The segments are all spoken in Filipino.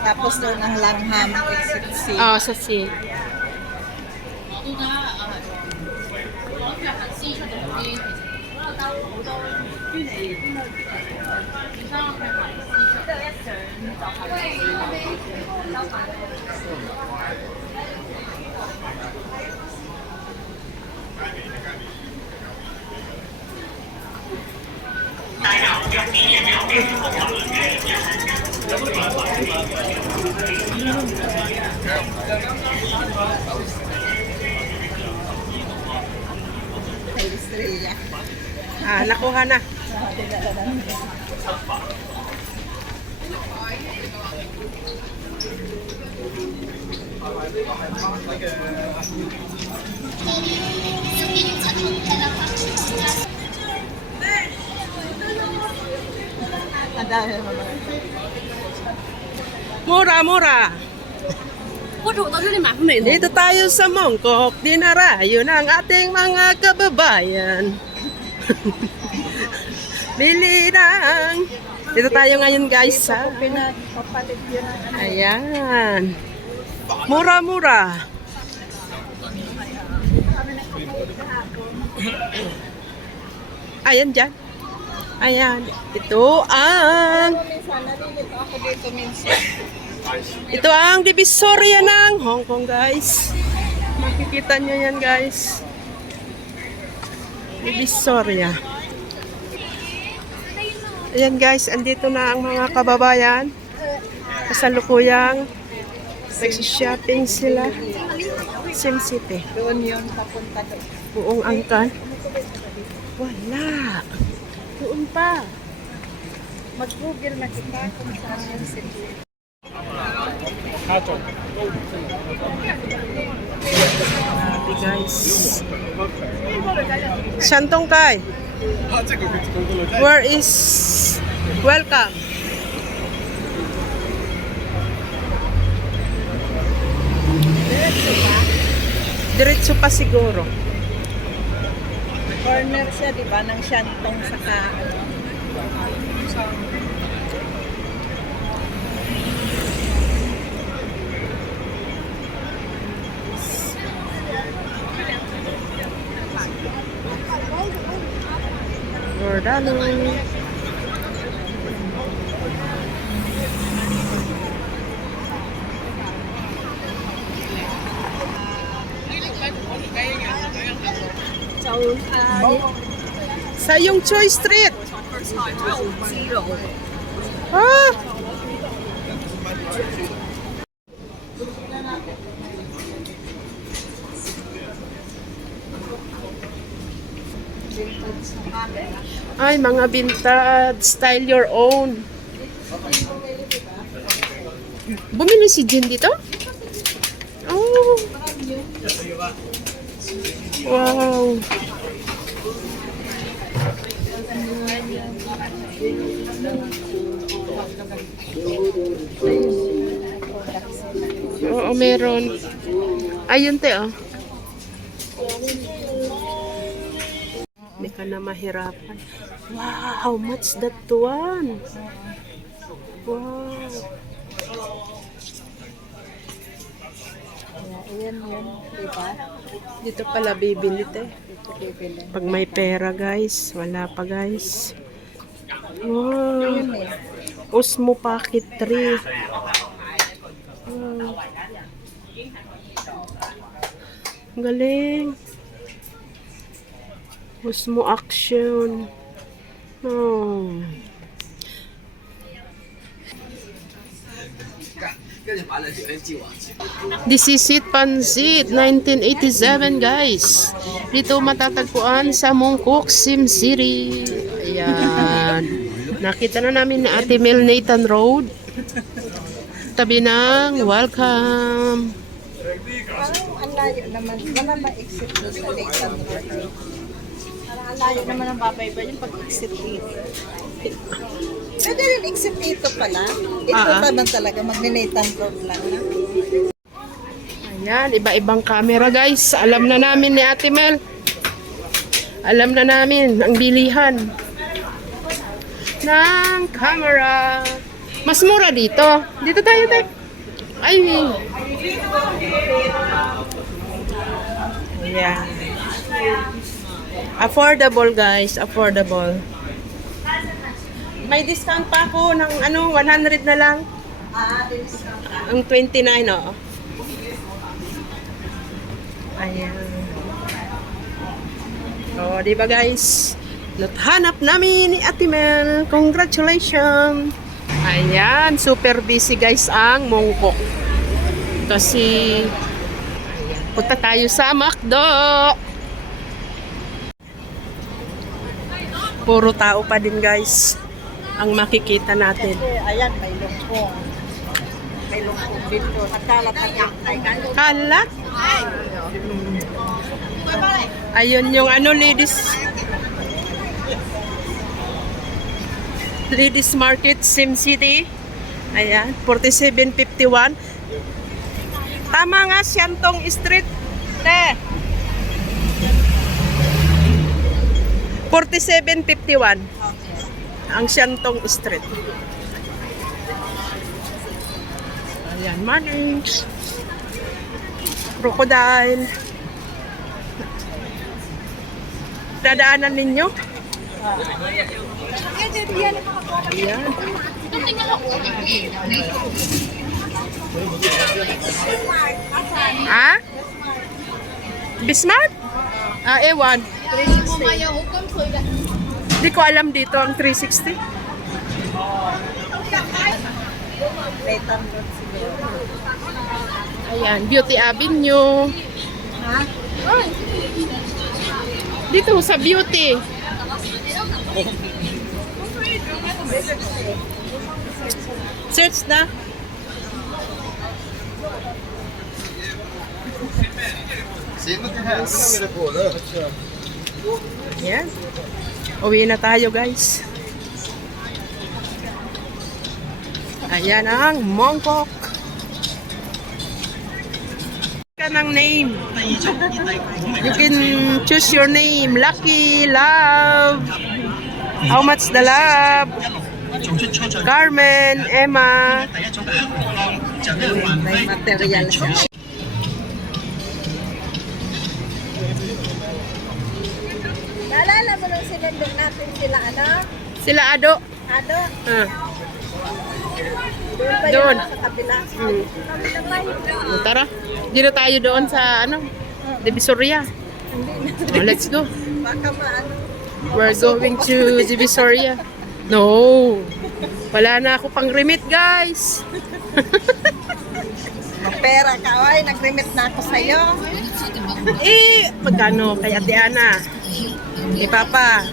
Tapos doon ang Langham Exit C. Oh, sa C. Kay Estrella. Ah, nakuha na. Ang dami naman. Mura, mura. Dito tayo sa Mongkok, dinarayo ng ating mga kababayan. Bili ng... Dito tayo ngayon guys sa... Pinagpapalit yun ang ano. Ayan. Mura-mura. Ayan dyan. Ayan. Ito ang... Minsan, nalilito ako dito minsan. Ito ang Divisoria ng Hong Kong guys. Makikita nyo yan guys. Divisoria. Ayan guys, andito na ang mga kababayan. Kasalukuyang nagsishopping sila. Sim City. Doon yun, papunta doon. Buong angkan. Wala. Doon pa. Mag-google na kita kung saan yung city. Happy guys. Shantong Kai. Where is welcome? Diretso pa siguro. Corner siya, di ba, ng Shantong saka Giordano. so, Sa yung Choi Street. zero. Ah! Ay, mga vintage, style your own. Bumili si Jen dito? Oh. Wow. Oo, meron. Ayun, te, oh. Hindi ka na mahirapan. Wow, how much that one? Wow. Ayan, yan, di ba? Dito pala bibili, te. Dito bibili. Pag may pera, guys. Wala pa, guys. Wow. Ayan eh. Osmo Pocket 3. Wow. Ang galing. Osmo Action. Oh. This is it, Pansit, 1987, guys. Dito matatagpuan sa Mongkok, Sim City. Ayan. Nakita na namin na Ate Mel Nathan Road. Tabi ng welcome. Parang ang layo naman. Wala ma-exit doon sa Nathan Road. Parang ang layo naman ang babayba yung pag-exit dito. Pwede rin exit dito pala. Ito naman talaga, mag-Nathan Road lang. Na? Ayan, iba-ibang camera, guys. Alam na namin ni Ate Mel. Alam na namin ang bilihan ng camera. Mas mura dito. Dito tayo, tayo. Ay. Yeah. Affordable, guys. Affordable. May discount pa ako ng 100 na lang. Ang 29, oh. Ayan. Oh, di ba guys? Nathanap namin ni Ate Mel. Congratulations! Ayan, super busy guys ang Mongkok. Kasi, ayan, punta tayo sa McDo. Puro tao pa din guys ang makikita natin. Ayan, may lumpong. May lumpong dito. Nagkalat ang yakay. Kalat? Ayun yung ladies market, Sim City. Ayan, 4751. Tama nga, Siantong Street. Te. 4751. Ang Siantong Street. Ayan, money. Crocodile. Dadaanan ninyo? Ayan. Ha? Bismarck? Ewan. Di ko alam dito ang 360. Ayan, Beauty Avenue. Ay. Dito sa Beauty. Search na. Ayan. Uwi na tayo guys. Ayan ang Mongkok. Ka ng name. You can choose your name. Lucky, Love. How much the love? Carmen, Emma. May material. Naalala mo nung sinendong natin sila, Sila Ado. Ado? Ah. Doon pa Doon. yun sa kabila. Tara. Dito tayo doon sa Divisoria. Oh, let's go. Baka maano. We're going to Divisoria. No. Wala na ako pang remit, guys. Pera ka, oy. Nag-remit na ako sa'yo. Magkano kay Ate Ana? Kay Papa.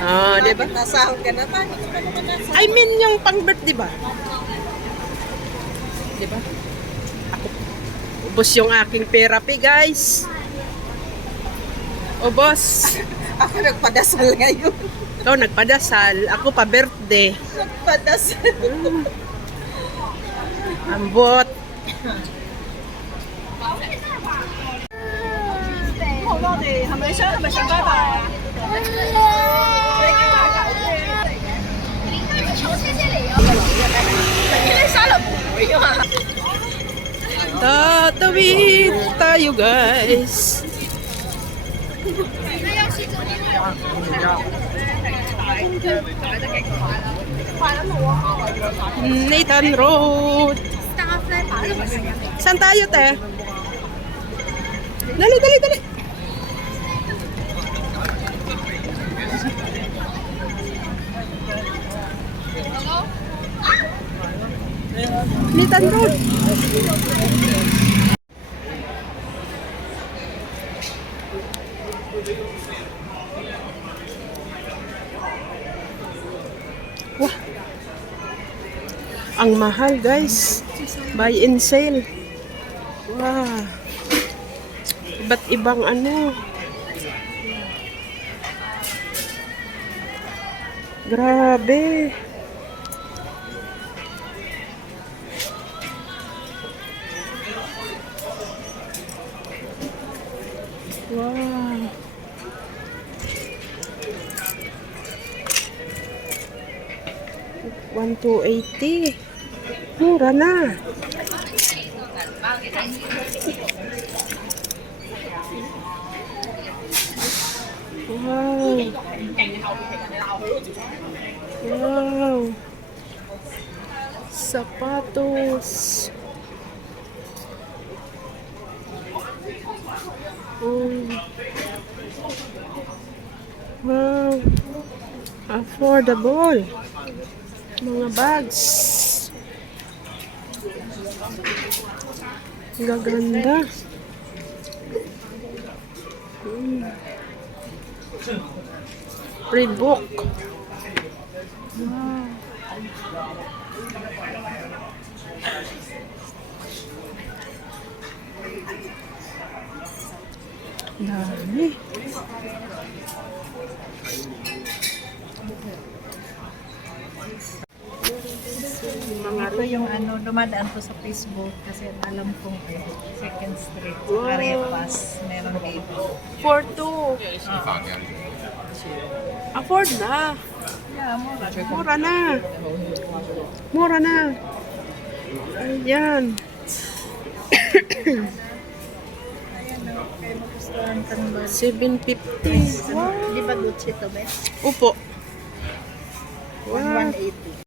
Oh, di ba? Nasahod ka na ba? Hindi ka naman nasahod. I mean yung pang-birthday ba? Di ba? Ako, ubos yung aking therapy, guys. Ubos. Ako nagpadasal ngayon. Ikaw nagpadasal. Ako pa birthday. Nagpadasal. Ambot. Tatawid tayo, guys. Nathan Road. Saan tayo, te? Dali, dali, dali. Nathan Road. Wah. Ang mahal, guys. Buy and sale. Wow. Iba't ibang Grabe. Wow. 1,280. Mura na. Wow. Wow. Sapatos. Oh. Wow. Affordable. Mga bags. Gaganda. Reebok. Wow. Dami. Ito yung dumadaan ko sa Facebook kasi alam kong Second Street, Wow. Arepas, meron dito. 4,200. Afford na. Yeah, mura. Mura na. Mura na. Ayan. Ayan, kaya magustuhan kang ba? 750. Wow. Di ba Gucci to, be? Upo. Wow. 180.